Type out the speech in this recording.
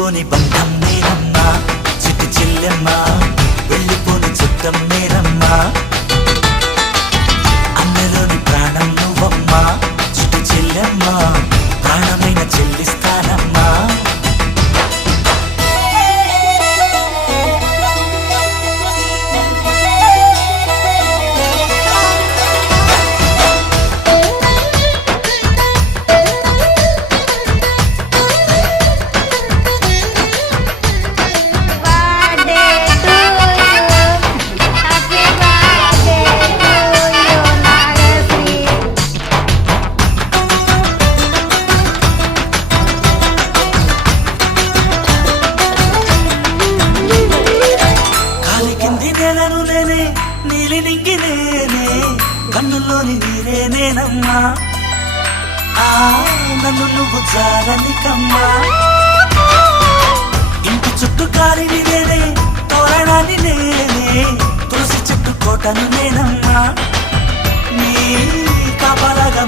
విడిపోని బంధం నేనమ్మా చిట్టి చెల్లెమ్మా వెళ్ళిపోని చుట్టం నేనమ్మా అన్నలోని ప్రాణం నువ్వమ్మా చిట్టి చెల్లెమ్మా ప్రాణమైన చెల్లిస్తానమ్మా నీలి నింగి నేనే కన్నుల్లోని నీరే నేనమ్మా నన్ను నువ్వు జాలనికమ్మా ఇంటి చుట్టూ కాలిని నేనే తోరణాన్ని నేనే తులసి చెట్టు కోటను నేనమ్మా నీ కాపలాగా